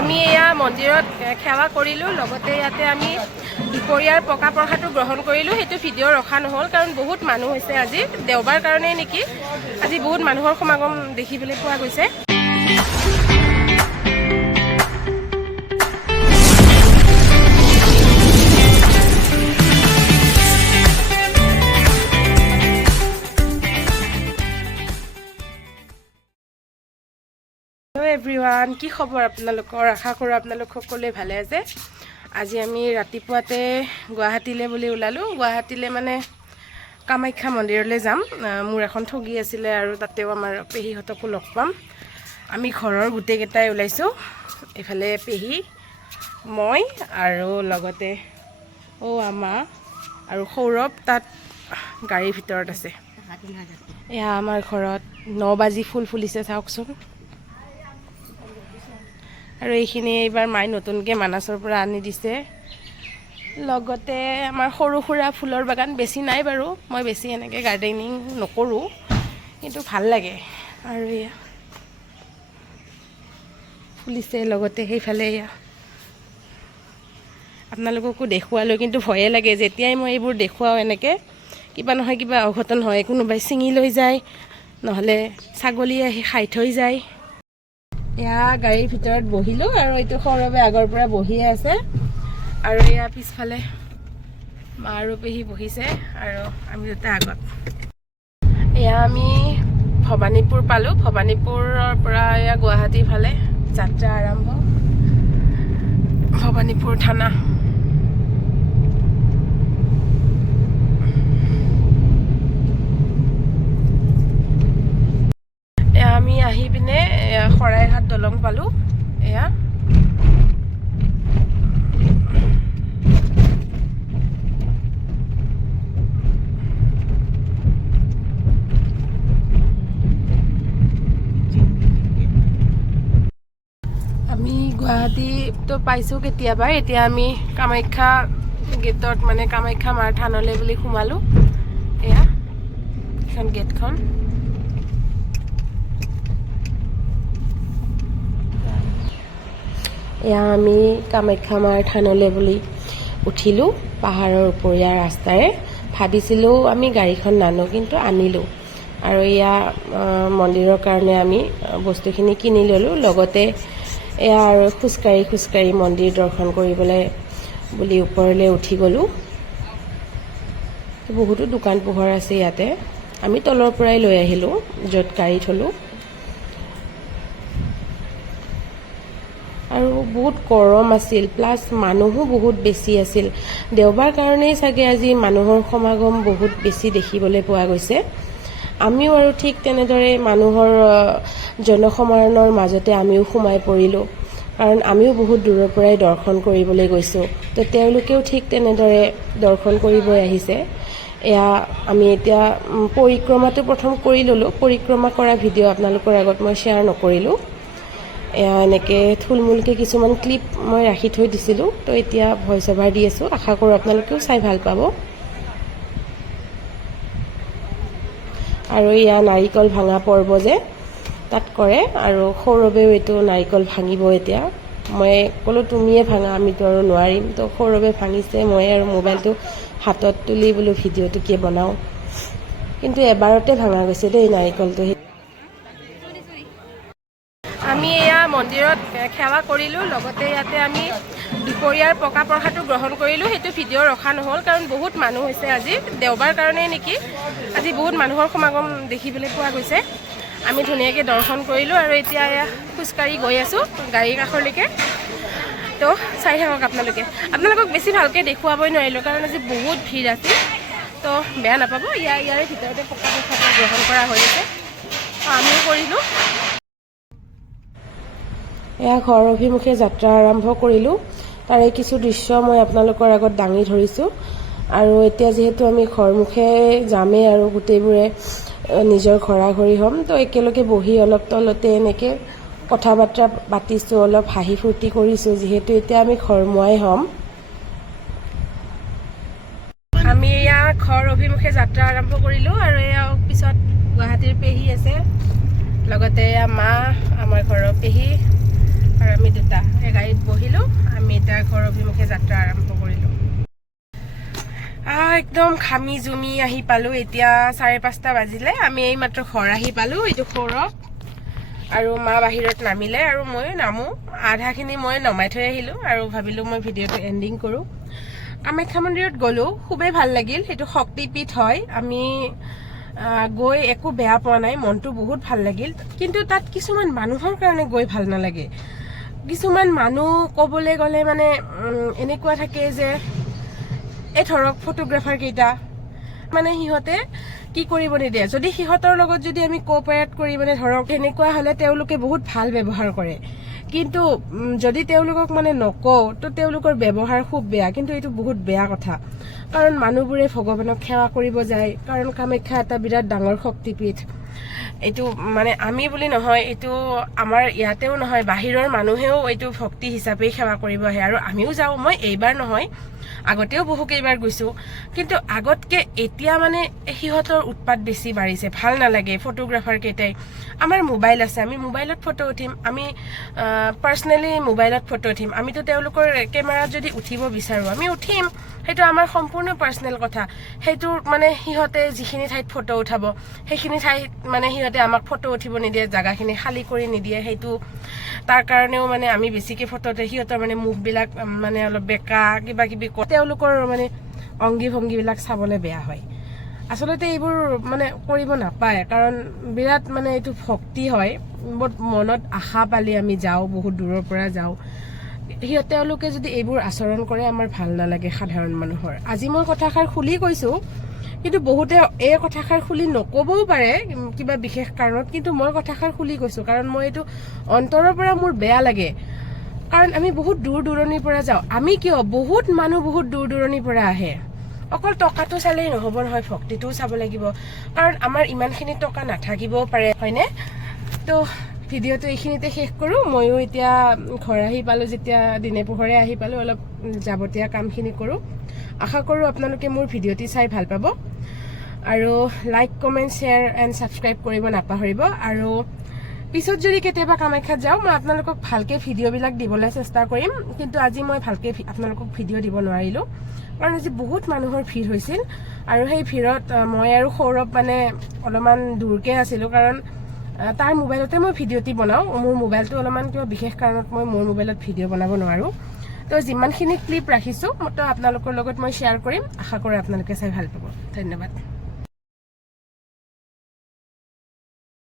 আমি এয়া মন্দিৰত সেৱা কৰিলোঁ, লগতে ইয়াতে আমি দুপৰীয়াৰ পকা প্ৰসাদটো গ্ৰহণ কৰিলোঁ। সেইটো ভিডিঅ' ৰখা নহ'ল কাৰণ বহুত মানুহ হৈছে, আজি দেওবাৰ কাৰণেই নেকি, আজি বহুত মানুহৰ সমাগম দেখিবলৈ পোৱা গৈছে। হেল্ল' এভৰিৱান, কি খবৰ আপোনালোকৰ? আশা কৰোঁ আপোনালোক সকলোৱে ভালে আছে। আজি আমি ৰাতিপুৱাতে গুৱাহাটীলৈ বুলি ওলালোঁ। গুৱাহাটীলৈ মানে কামাখ্যা মন্দিৰলৈ যাম। মোৰ এখন ঠগী আছিলে আৰু তাতেও আমাৰ পেহীহঁতকো লগ পাম। আমি ঘৰৰ গোটেইকেইটাই ওলাইছোঁ। এইফালে পেহী, মই আৰু লগতে আমা আৰু সৌৰভ তাত গাড়ীৰ ভিতৰত আছে। এয়া আমাৰ ঘৰত 9 বাজি ফুল ফুলিছে, চাওকচোন। আৰু এইখিনি এইবাৰ মায়ে নতুনকৈ মানাছৰ পৰা আনি দিছে। লগতে আমাৰ সৰু সুৰা ফুলৰ বাগান, বেছি নাই বাৰু, মই বেছি এনেকৈ গাৰ্ডেনিং নকৰোঁ, কিন্তু ভাল লাগে। আৰু এয়া ফুলিছে, লগতে সেইফালে এয়া আপোনালোককো দেখুৱালৈ, কিন্তু ভয়ে লাগে। যেতিয়াই মই এইবোৰ দেখুৱাওঁ এনেকৈ কিবা নহয় কিবা অঘটন হয়, কোনোবাই ছিঙি লৈ যায়, নহ'লে ছাগলী আহি খাই থৈ যায়। এয়া গাড়ীৰ ভিতৰত বহিলোঁ আৰু এইটো সৌৰভে আগৰ পৰা বহিয়ে আছে। আৰু এয়া পিছফালে মা আৰু পেহী বহিছে আৰু আমি দুটা আগত। এয়া আমি ভবানীপুৰ পালোঁ। ভবানীপুৰৰ পৰা এয়া গুৱাহাটীৰ ফালে যাত্ৰা আৰম্ভ। ভবানীপুৰ থানা। এয়া আমি আহি পিনে শৰাইঘাট দলং পালোঁ। এয়া আমি গুৱাহাটীতো পাইছোঁ কেতিয়াবা। এতিয়া আমি কামাখ্যা গেটত, মানে কামাখ্যা মাৰ থানলৈ বুলি সোমালোঁ। এয়া এখন গেটখন। এয়া আমি কামাখ্যা মাৰ থানলৈ বুলি উঠিলোঁ পাহাৰৰ ওপৰীয়া ৰাস্তাৰে। ভাবিছিলোঁ আমি গাড়ীখন নানো, কিন্তু আনিলোঁ। আৰু এয়া মন্দিৰৰ কাৰণে আমি বস্তুখিনি কিনি ল'লোঁ। লগতে এয়া আৰু খোজকাঢ়ি মন্দিৰ দৰ্শন কৰিবলৈ বুলি ওপৰলৈ উঠি গ'লোঁ। বহুতো দোকান পোহৰ আছে ইয়াতে। আমি তলৰ পৰাই লৈ আহিলোঁ, য'ত গাড়ী থলোঁ। আৰু বহুত গৰম আছিল, প্লাছ মানুহো বহুত বেছি আছিল। দেওবাৰ কাৰণেই চাগে আজি মানুহৰ সমাগম বহুত বেছি দেখিবলৈ পোৱা গৈছে। আমিও আৰু ঠিক তেনেদৰে মানুহৰ জনসমাৰণৰ মাজতে আমিও সোমাই পৰিলোঁ, কাৰণ আমিও বহুত দূৰৰ পৰাই দৰ্শন কৰিবলৈ গৈছোঁ। তো তেওঁলোকেও ঠিক তেনেদৰে দৰ্শন কৰিবলৈ আহিছে। এয়া আমি এতিয়া পৰিক্ৰমাটো প্ৰথম কৰি ল'লোঁ। পৰিক্ৰমা কৰা ভিডিঅ' আপোনালোকৰ আগত মই শ্বেয়াৰ নকৰিলোঁ। এয়া এনেকৈ থুলমূলকৈ কিছুমান ক্লিপ মই ৰাখি থৈ দিছিলোঁ। তো এতিয়া ভইচ অভাৰ দি আছোঁ, আশা কৰোঁ আপোনালোকেও চাই ভাল পাব। আৰু এয়া নাৰিকল ভাঙা পৰ্ব যে তাত কৰে, আৰু সৌৰভেও এইটো নাৰিকল ভাঙিব এতিয়া। মই ক'লোঁ তুমিয়ে ভাঙা, আমিতো আৰু নোৱাৰিম। তো সৌৰভে ভাঙিছে, মই আৰু মোবাইলটো হাতত তুলি বোলো ভিডিঅ'টোকে বনাওঁ। কিন্তু এবাৰতে ভাঙা গৈছে দেই নাৰিকলটো। আমি এয়া মন্দিৰত সেৱা কৰিলোঁ, লগতে ইয়াতে আমি দুপৰীয়াৰ পকা প্ৰসাদটো গ্ৰহণ কৰিলোঁ। সেইটো ভিডিঅ' ৰখা নহ'ল কাৰণ বহুত মানুহ হৈছে, আজি দেওবাৰ কাৰণেই নেকি, আজি বহুত মানুহৰ সমাগম দেখিবলৈ পোৱা গৈছে। আমি ধুনীয়াকৈ দৰ্শন কৰিলোঁ আৰু এতিয়া এয়া খোজকাঢ়ি গৈ আছোঁ গাড়ীৰ কাষলৈকে। তো চাই থাকক আপোনালোকক বেছি ভালকৈ দেখুৱাবই নোৱাৰিলোঁ কাৰণ আজি বহুত ভিৰ আছিল। তো বেয়া নাপাব, ইয়াৰে ভিতৰতে পকা প্ৰসাদ গ্ৰহণ কৰা হৈ আছে। আমিও কৰিলোঁ। এয়া ঘৰ অভিমুখে যাত্ৰা আৰম্ভ কৰিলোঁ। তাৰে কিছু দৃশ্য মই আপোনালোকৰ আগত দাঙি ধৰিছোঁ। আৰু এতিয়া যিহেতু আমি ঘৰমুখে যামেই আৰু গোটেইবোৰে নিজৰ ঘৰাঘৰি হ'ম, তো একেলগে বহি অলপ তলতে এনেকৈ কথা বাৰ্তা পাতিছোঁ, অলপ হাঁহি ফূৰ্তি কৰিছোঁ, যিহেতু এতিয়া আমি ঘৰমুৱাই হ'ম। আমি এয়া ঘৰ অভিমুখে যাত্ৰা আৰম্ভ কৰিলোঁ আৰু এয়া পিছত গুৱাহাটীৰ পেহী আছে, লগতে এয়া মা, আমাৰ ঘৰৰ পেহী আৰু আমি দুটা একদম খামি জুমি আহি পালোঁ। এতিয়া 5:30 বাজিলে। আমি এইমাত্ৰ ঘৰ আহি পালোঁ। এইটো সৌৰভ আৰু মা বাহিৰত নামিলে আৰু ময়ো নামো। আধাখিনি মই নমাই থৈ আহিলোঁ আৰু ভাবিলোঁ মই ভিডিঅ'টো এণ্ডিং কৰোঁ। কামাখ্যা মন্দিৰত গ'লোঁ, খুবেই ভাল লাগিল। সেইটো শক্তিপীঠ হয়। আমি গৈ একো বেয়া পোৱা নাই, মনটো বহুত ভাল লাগিল। কিন্তু তাত কিছুমান মানুহৰ কাৰণে গৈ ভাল নালাগে। কিছুমান মানুহ ক'বলৈ গ'লে মানে এনেকুৱা থাকে যে এই ধৰক ফটোগ্ৰাফাৰ কেইটা মানে সিহঁতে কি কৰিব নিদিয়ে। যদি সিহঁতৰ লগত যদি আমি কোঅপাৰেট কৰি মানে ধৰক তেনেকুৱা হ'লে তেওঁলোকে বহুত ভাল ব্যৱহাৰ কৰে। কিন্তু যদি তেওঁলোকক মানে নকওঁ তো তেওঁলোকৰ ব্যৱহাৰ খুব বেয়া। কিন্তু এইটো বহুত বেয়া কথা, কাৰণ মানুহবোৰে ভগৱানক সেৱা কৰিব যায়। কাৰণ কামাখ্যা এটা বিৰাট ডাঙৰ শক্তিপীঠ। এইটো মানে আমি বুলি নহয়, এইটো আমাৰ ইয়াতেও নহয়, বাহিৰৰ মানুহেও এইটো ভক্তি হিচাপেই সেৱা কৰিব আহে আৰু আমিও যাওঁ। মই এইবাৰ নহয়, আগতেও বহু কেইবাৰ গৈছোঁ। কিন্তু আগতকে এতিয়া মানে সিহঁতৰ উৎপাত বেছি বাঢ়িছে, ভাল নালাগে। ফটোগ্ৰাফাৰ কেইটাই আমাৰ মোবাইল আছে, আমি মোবাইলত ফটো উঠিম, আমি পাৰ্চনেলি মোবাইলত ফটো উঠিম। আমিতো তেওঁলোকৰ কেমেৰাত যদি উঠিব বিচাৰোঁ আমি উঠিম, সেইটো আমাৰ সম্পূৰ্ণ পাৰ্চনেল কথা। সেইটো মানে সিহঁতে যিখিনি ঠাইত ফটো উঠাব সেইখিনি ঠাইত মানে সিহঁতে আমাক ফটো উঠিব নিদিয়ে, জেগাখিনি খালী কৰি নিদিয়ে। সেইটো তাৰ কাৰণেও মানে আমি বেছিকৈ ফটো উঠে সিহঁতৰ মানে মুখবিলাক মানে অলপ বেকা কিবা কিবি তেওঁলোকৰ মানে অংগী ভংগীবিলাক চাবলৈ বেয়া হয়। আচলতে এইবোৰ মানে কৰিব নাপায়, কাৰণ বিৰাট মানে এইটো ভক্তি হয়। বহুত মনত আশা পালি আমি যাওঁ, বহুত দূৰৰ পৰা যাওঁ। তেওঁলোকে যদি এইবোৰ আচৰণ কৰে আমাৰ ভাল নালাগে সাধাৰণ মানুহৰ। আজি মই কথাষাৰ খুলি কৈছোঁ, কিন্তু বহুতে এই কথাষাৰ খুলি নক'বও পাৰে কিবা বিশেষ কাৰণত। কিন্তু মই কথাষাৰ খুলি কৈছোঁ কাৰণ মই এইটো অন্তৰৰ পৰা মোৰ বেয়া লাগে। কাৰণ আমি বহুত দূৰ দূৰণিৰ পৰা যাওঁ। আমি কিয় বহুত মানুহ বহুত দূৰ দূৰণিৰ পৰা আহে। অকল টকাটো চালেই নহ'ব নহয়, ভক্তিটোও চাব লাগিব। কাৰণ আমাৰ ইমানখিনি টকা নাথাকিবও পাৰে, হয়নে? তো ভিডিঅ'টো এইখিনিতে শেষ কৰোঁ। ময়ো এতিয়া ঘৰ আহি পালোঁ, যেতিয়া দিনে পোহৰে আহি পালোঁ, অলপ যাৱতীয়া কামখিনি কৰোঁ। আশা কৰোঁ আপোনালোকে মোৰ ভিডিঅ'টি চাই ভাল পাব আৰু like comment share and subscribe কৰিব নাপাহৰিব। আৰু পিছত যদি কেতিয়াবা কামাখ্যাত যাওঁ মই আপোনালোকক ভালকৈ ভিডিঅ'বিলাক দিবলৈ চেষ্টা কৰিম। কিন্তু আজি মই ভালকৈ আপোনালোকক ভিডিঅ' দিব নোৱাৰিলোঁ, কাৰণ আজি বহুত মানুহৰ ভিৰ হৈছিল আৰু সেই ভিৰত মই আৰু সৌৰভ মানে অলপমান দূৰকৈ আছিলোঁ। কাৰণ তাৰ মোবাইলতে মই ভিডিঅ'টি বনাওঁ। মোৰ মোবাইলটো অলপমান কিবা বিশেষ কাৰণত মই মোৰ মোবাইলত ভিডিঅ' বনাব নোৱাৰোঁ। তো যিমানখিনি ক্লিপ ৰাখিছোঁ তো আপোনালোকৰ লগত মই শ্বেয়াৰ কৰিম। আশা কৰোঁ আপোনালোকে চাই ভাল পাব। ধন্যবাদ।